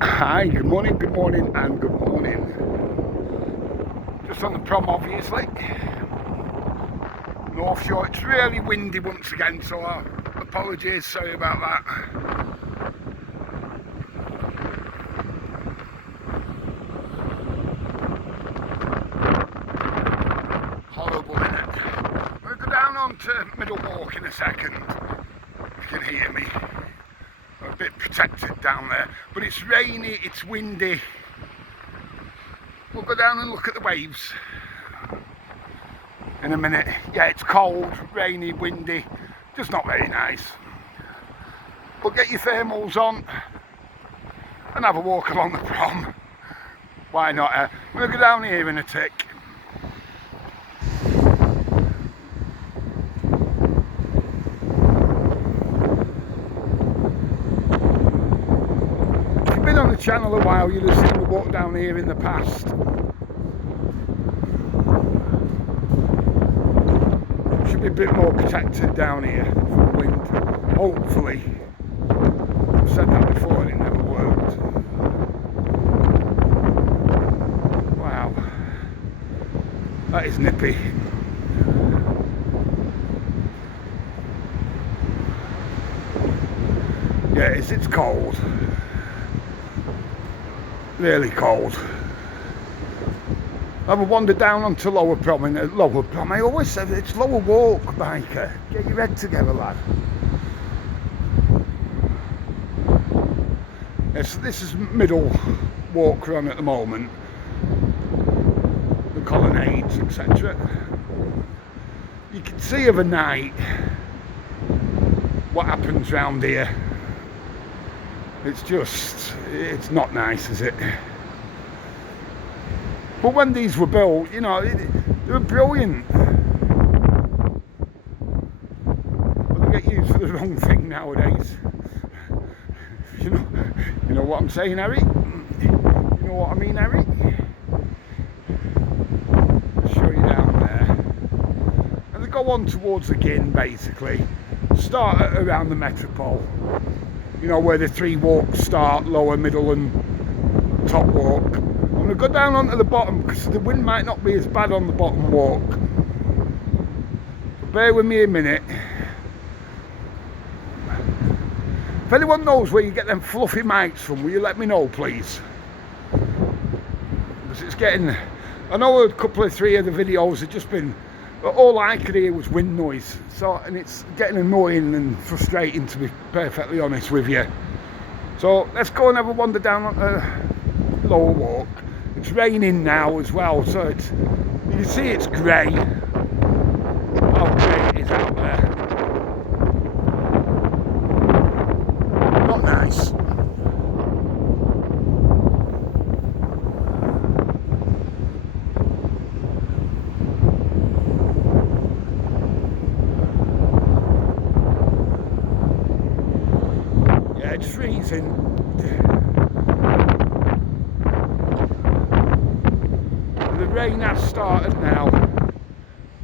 Hi, good morning, and good morning. Just on the prom, obviously. North Shore. It's really windy once again, so apologies, sorry about that. Horrible, innit? We'll go down onto Middle Walk in a second. You can hear me. I'm a bit protected down there, but it's rainy, it's windy. We'll go down and look at the waves in a minute. Yeah, it's cold, rainy, windy, just not very nice. But get your thermals on and have a walk along the prom. Why not? I'm going to go down here in a tick. If you've been on the channel a while, you'll have seen me walk down here in the past. Should be a bit more protected down here from the wind, hopefully. I've said that before and it never worked. Wow, that is nippy. Yeah, it's cold. Really cold. Have a wander down onto Lower Prom. I always said it's Lower Walk, biker. Get your head together, lad. Yes, this is Middle Walk run at the moment. The colonnades, etc. You can see of a night what happens round here. It's not nice, is it? But when these were built, you know, they were brilliant. But they get used for the wrong thing nowadays. You know what I'm saying, Harry? You know what I mean, Harry? I'll show you down there. And they go on towards the Gin, basically. Start at around the Metropole. You know, where the three walks start, lower, middle and top walk. I'm going to go down onto the bottom because the wind might not be as bad on the bottom walk. So bear with me a minute. If anyone knows where you get them fluffy mics from, will you let me know, please? Because it's getting... I know a couple of three of the videos have just been... All I could hear was wind noise. And it's getting annoying and frustrating, to be perfectly honest with you. So let's go and have a wander down on the Lower Walk. It's raining now as well, so you can see it's grey. How grey it is out there. Not nice. Yeah, it's freezing. The rain has started now.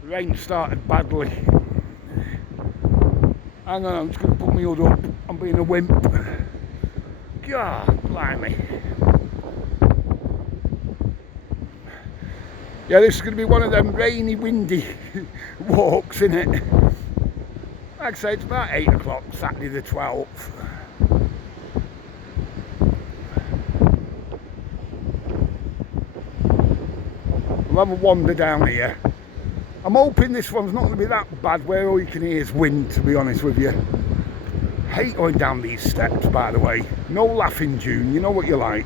The rain started badly. Hang on, I'm just going to put my hood up. I'm being a wimp. God, blimey. Yeah, this is going to be one of them rainy, windy walks, innit? Like I say, it's about 8 o'clock, Saturday the 12th. We'll have a wander down here. I'm hoping this one's not going to be that bad where all you can hear is wind, to be honest with you. Hate going down these steps, by the way. No laughing, June, you know what you like.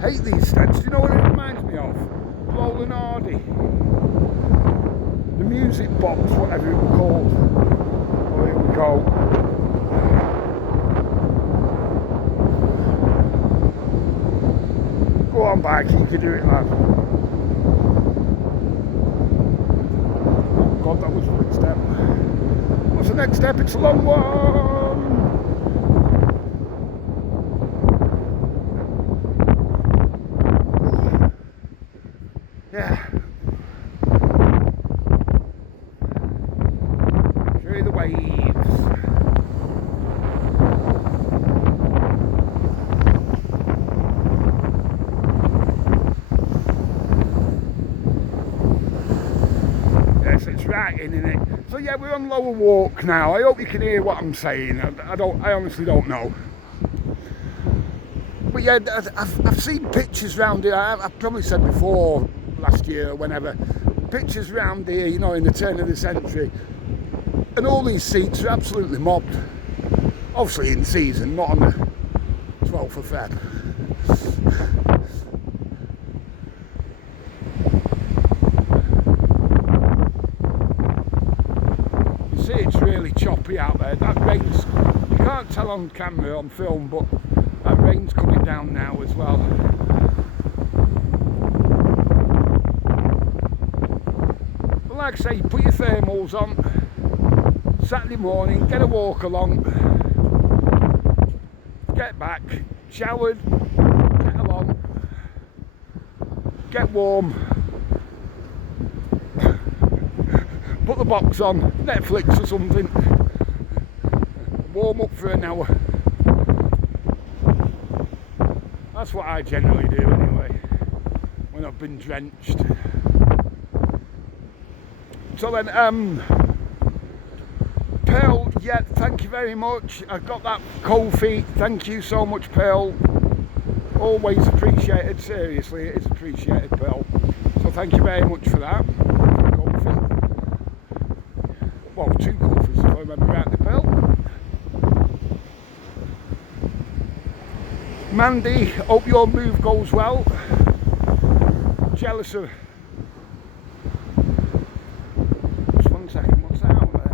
Hate these steps. Do you know what it reminds me of? Roland Hardy. The music box, whatever it was called. Oh, here we go. Go on, bike, you can do it, lad. Oh God, that was the next step. What's the next step? It's a long one. Yeah. Through the waves. getting in it. So yeah, we're on Lower Walk now. I hope you can hear what I'm saying. I honestly don't know. But yeah, I've seen pictures round here. I've probably said before, last year or whenever, pictures round here, you know, in the turn of the century, and all these seats are absolutely mobbed. Obviously in season, not on the 12th of Feb. You see, it's really choppy out there. That rain's, you can't tell on camera, on film, but that rain's coming down now as well. But like I say, put your thermals on Saturday morning, get a walk along, get back, showered, get along, get warm, put the box on, Netflix or something, warm up for an hour. That's what I generally do anyway, when I've been drenched. So then, Pearl, yeah, thank you very much. I got that cold feet. Thank you so much, Pearl. Always appreciated, seriously, it is appreciated, Pearl. So thank you very much for that. Cold feet. Well, 2 cold feet if I remember rightly, Pearl. Mandy, hope your move goes well. Jealous of... Just 1 second, what's that out there?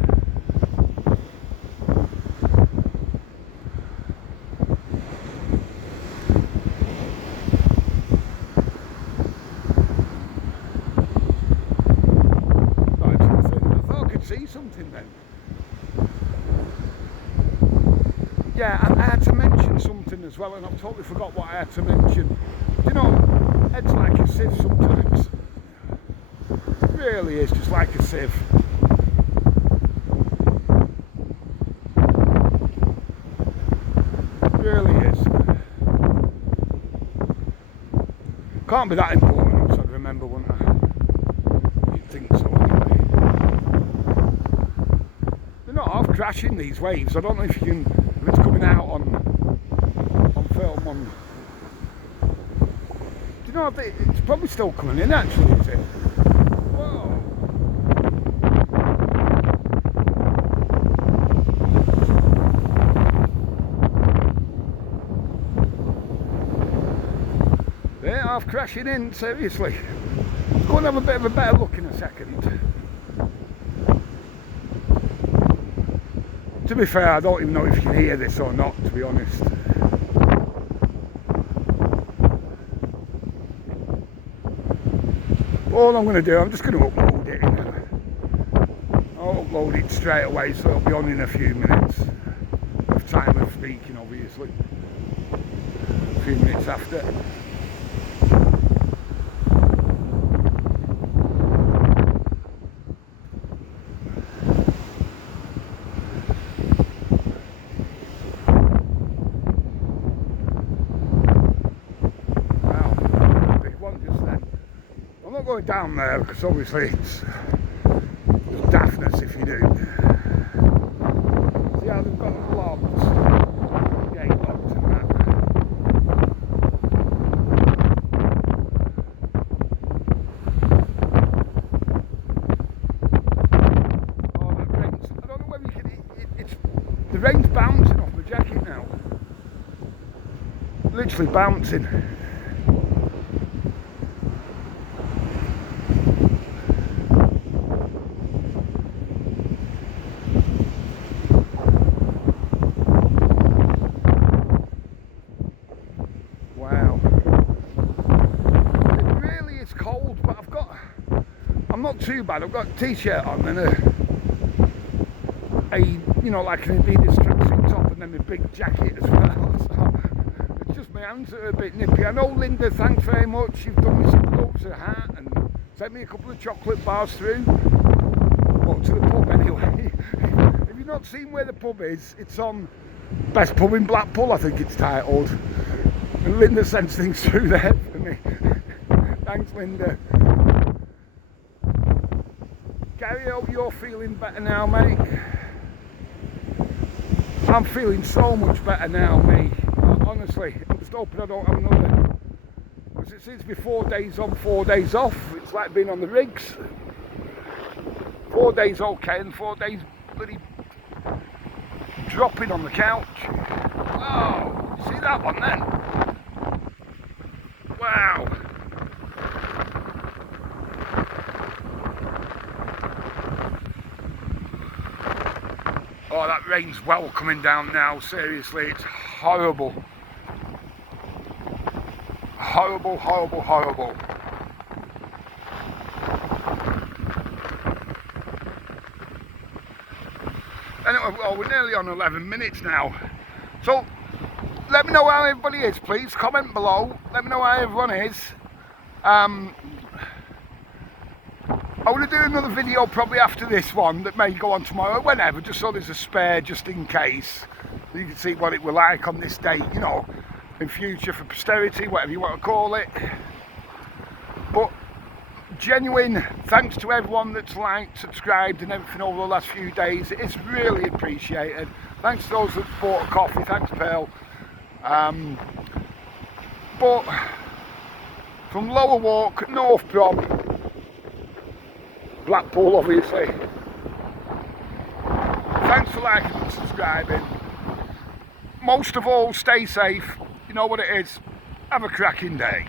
Right, I thought I could see something then. Yeah, I had to mention something as well, and I've totally forgot what I had to mention. You know, it's like a sieve sometimes. It really is just like a sieve. It really is. Can't be that important, so I'd remember, wouldn't I? You'd think so anyway. They're not half crashing, these waves. I don't know if you can... If it's coming out on film on... Do you know, it's probably still coming in actually, is it? Whoa! They're half crashing in, seriously. Let's go and have a bit of a better look in a second. To be fair, I don't even know if you can hear this or not, to be honest. All I'm going to do, I'm just going to upload it. I'll upload it straight away, so it'll be on in a few minutes. Of time of speaking, obviously. A few minutes after. Going down there because obviously it's daftness if you do. See how they've got the locks, gate locked and that. Oh, the rain's, I don't know whether you can, it's the rain's bouncing off my jacket now. Literally bouncing. Too bad. I've got a t-shirt on and a you know, like an Adidas tracksuit top and then a big jacket as well. So it's just my hands are a bit nippy. I know, Linda, thanks very much. You've done me some gloves, a hat, and sent me a couple of chocolate bars through. Well, to the pub anyway. If you've not seen where the pub is, it's on Best Pub in Blackpool, I think it's titled. And Linda sends things through there for me. Thanks, Linda. Gary, I hope you're feeling better now, mate. I'm feeling so much better now, mate. Honestly, I'm just hoping I don't have another. Because it seems to be 4 days on, 4 days off. It's like being on the rigs. 4 days okay, and 4 days bloody dropping on the couch. Oh, you see that one then? Wow. Oh, that rain's well coming down now, seriously, it's horrible. Horrible, horrible, horrible. Anyway, well, we're nearly on 11 minutes now. So, let me know how everybody is, please. Comment below. Let me know how everyone is. I'm going to do another video probably after this one that may go on tomorrow, whenever, just so there's a spare just in case. You can see what it were like on this date, you know, in future for posterity, whatever you want to call it. But genuine thanks to everyone that's liked, subscribed and everything over the last few days. It's really appreciated. Thanks to those that bought a coffee. Thanks, Pearl. But from Lower Walk, North Prom, Blackpool obviously, thanks for liking and subscribing. Most of all, stay safe. You know what it is. Have a cracking day.